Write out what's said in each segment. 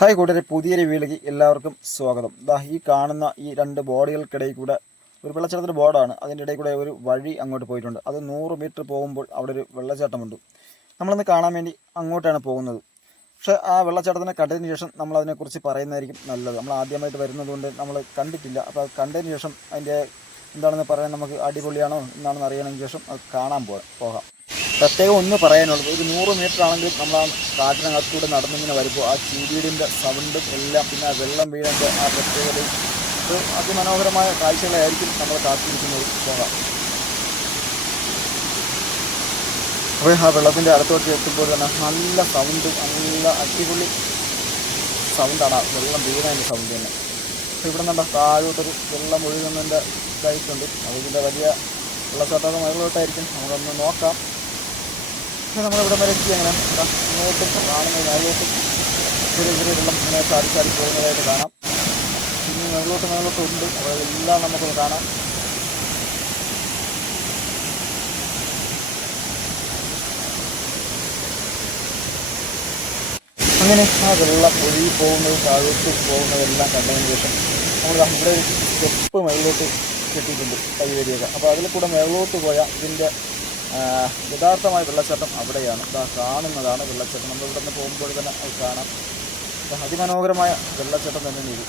Hi കൂട്ടരെ പുതിയൊരു വീട്ടിലേക്ക് എല്ലാവർക്കും സ്വാഗതം. ദാ ഈ കാണുന്ന ഈ രണ്ട് ബോർഡുകൾക്കിടയിൽ കൂടെ ഒരു വെള്ളച്ചാട്ടത്തിന്റെ ബോർഡാണ്. അതിന്റെ ഇടയിൽ കൂടെ ഒരു വഴി അങ്ങോട്ട് പോയിട്ടുണ്ട്. അത് നൂറ് മീറ്റർ പോകുമ്പോൾ അവിടെ ഒരു വെള്ളച്ചാട്ടമുണ്ട്. നമ്മളൊന്ന് കാണാൻ വേണ്ടി അങ്ങോട്ടാണ് പോകുന്നത്. പക്ഷേ ആ വെള്ളച്ചാട്ടത്തിനെ കണ്ടതിന് ശേഷം നമ്മൾ അതിനെക്കുറിച്ച് പറയുന്നതായിരിക്കും നല്ലത്. നമ്മൾ ആദ്യമായിട്ട് വരുന്നതുകൊണ്ട് നമ്മൾ കണ്ടിട്ടില്ല. അപ്പോൾ അത് കണ്ടതിന് ശേഷം അതിന്റെ എന്താണെന്ന് പറയാൻ നമുക്ക് അടിപൊളിയാണോ എന്നാണെന്ന് അറിയണമെങ്കിൽ ശേഷം അത് കാണാൻ പോകാം. പ്രത്യേകം ഒന്ന് പറയാനുള്ളത് ഒരു നൂറ് മീറ്റർ ആണെങ്കിൽ നമ്മൾ ആ കാറ്റിനകത്തൂടെ നടന്നിങ്ങനെ വരുമ്പോൾ ആ ചീവീടിന്റെ സൗണ്ടും എല്ലാം പിന്നെ ആ വെള്ളം വീഴേണ്ട ആ പ്രത്യേകതയും അത് അതിമനോഹരമായ കാഴ്ചകളായിരിക്കും നമ്മൾ കാത്തിരിക്കുന്നത് പോകാം അപ്പോൾ ആ വെള്ളത്തിന്റെ അടുത്തോട്ട് എത്തുമ്പോൾ തന്നെ നല്ല സൗണ്ട് നല്ല അടിപൊളി സൗണ്ടാണ് ആ വെള്ളം വീഴുന്നതിന്റെ സൗണ്ട് തന്നെ. അപ്പോൾ ഇവിടെ നിന്നുണ്ട് താഴോട്ടൊരു വെള്ളം ഒഴുകുന്നതിന്റെ ഇതായിട്ടുണ്ട്. അതിന്റെ വലിയ വെള്ളച്ചാട്ടം മുകളിലോട്ടായിരിക്കും നമുക്കൊന്ന് നോക്കാം. പക്ഷേ നമ്മളിവിടെ വരെ എത്തി അങ്ങനെ ഇതാ ഇങ്ങോട്ടും കാണുന്നത് മേലോട്ടും ചെറിയ ചെറിയ വെള്ളം ഇങ്ങനെ ചാടി ചാടി പോകുന്നതായിട്ട് കാണാം. പിന്നെ മുകളിലോട്ട് മുകളിലോട്ട് ഉണ്ട്. എല്ലാം നമുക്കൊന്ന് കാണാം. അങ്ങനെ ആ വെള്ളം ഒഴുകി പോകുന്നതും താഴോട്ട് പോകുന്നതെല്ലാം കണ്ടതിന് ശേഷം നമ്മൾ നമ്മുടെ ഒരു സ്റ്റെപ്പ് മേളിലോട്ട് കെട്ടിയിട്ടുണ്ട് കൈവരിയൊക്കെ. അപ്പോൾ അതിൽ കൂടെ മേളിലോട്ട് പോയാൽ ഇതിന്റെ യഥാർത്ഥമായ വെള്ളച്ചാട്ടം അവിടെയാണ്. ഇതാ കാണുന്നതാണ് വെള്ളച്ചാട്ടം. നമ്മൾ ഇവിടെ നിന്ന് പോകുമ്പോൾ തന്നെ അത് കാണാം. അതിമനോഹരമായ വെള്ളച്ചാട്ടം തന്നെ ഇത്.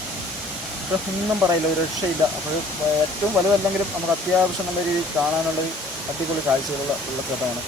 ഒന്നും പറയില്ല ഒരു രക്ഷയില്ല. അപ്പോൾ ഏറ്റവും വലുതല്ലെങ്കിലും നമുക്ക് അത്യാവശ്യം നല്ല രീതിയിൽ കാണാനുള്ള അടിപൊളി കാഴ്ചകളുള്ള വെള്ളച്ചാട്ടമാണ്.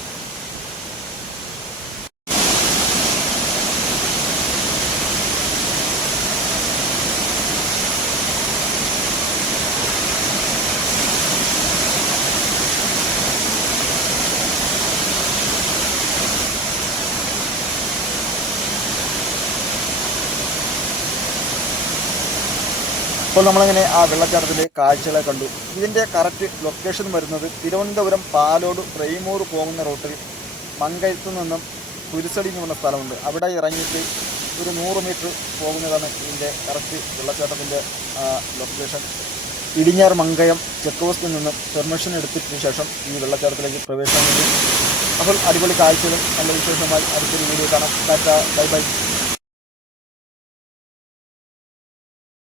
അപ്പോൾ നമ്മളങ്ങനെ ആ വെള്ളച്ചാട്ടത്തിന്റെ കാഴ്ചകളെ കണ്ടു. ഇതിന്റെ കറക്റ്റ് ലൊക്കേഷൻ വരുന്നത് തിരുവനന്തപുരം പാലോട് പ്രൈമൂർ പോകുന്ന റൂട്ടിൽ മങ്കയത്തു നിന്നും കുരിസടി എന്ന് പറഞ്ഞ സ്ഥലമുണ്ട്. അവിടെ ഇറങ്ങിയിട്ട് ഒരു നൂറ് മീറ്റർ പോകുന്നതാണ് ഇതിന്റെ കറക്റ്റ് വെള്ളച്ചാട്ടത്തിന്റെ ലൊക്കേഷൻ ഇടിഞ്ഞാർ മങ്കയം ചെക്ക് പോസ്റ്റിൽ നിന്ന് പെർമിഷൻ എടുത്തതിന് ശേഷം ഈ വെള്ളച്ചാട്ടത്തിലേക്ക് പ്രവേശനം അപ്പോൾ അടിപൊളി കാഴ്ചകളും നല്ല വിശേഷമായി അടുത്തൊരു വീഡിയോ കാണാം. Tata bye bye.